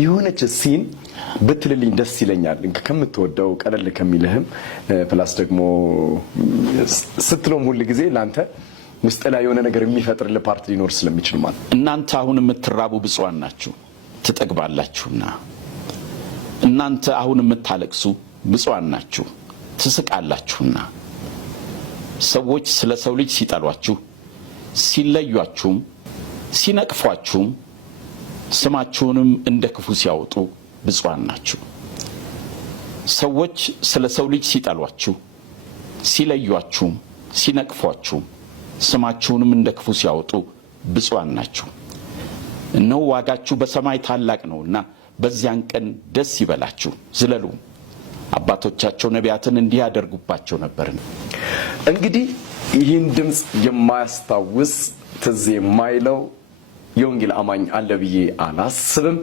የሆነች ሲን በትልልኝ ደስ ይለኛል ከምትወደው ቀለል ከሚልህም ፕላስ ደግሞ ስትሎም ሁሉ ጊዜ ላንተ ውስጥ ላይ የሆነ ነገር የሚፈጥርልህ ፓርት ሊኖር ስለሚችል ማለት እናንተ አሁን የምትራቡ ብፁዓን ናችሁ ትጠግባላችሁና እናንተ አሁን የምታለቅሱ ብፁዓን ናችሁ ትስቃላችሁና ሰዎች ስለ ሰው ልጅ ሲጠሏችሁ ሲለዩአችሁ ሲነቅፏችሁ ስማችሁንም እንደ ክፉ ሲያወጡ ብፁዓን ናችሁ ሰዎች ስለ ሰው ልጅ ሲጠሏችሁ ሲለዩአችሁ ሲነቅፏችሁ ስማችሁንም እንደ ክፉ ሲያወጡ ብፁዓን ናችሁ እነሆ ዋጋችሁ በሰማይ ታላቅ ነውና በዚያን ቀን ደስ ይበላችሁ ዝለሉ አባቶቻቸው ነቢያትን እንዲህ ያደርጉባቸው ነበርና እንግዲህ ይህን ድምጽ የማያስታውስ ትዝ የማይለው የወንጌል አማኝ አለ ብዬ አላስብም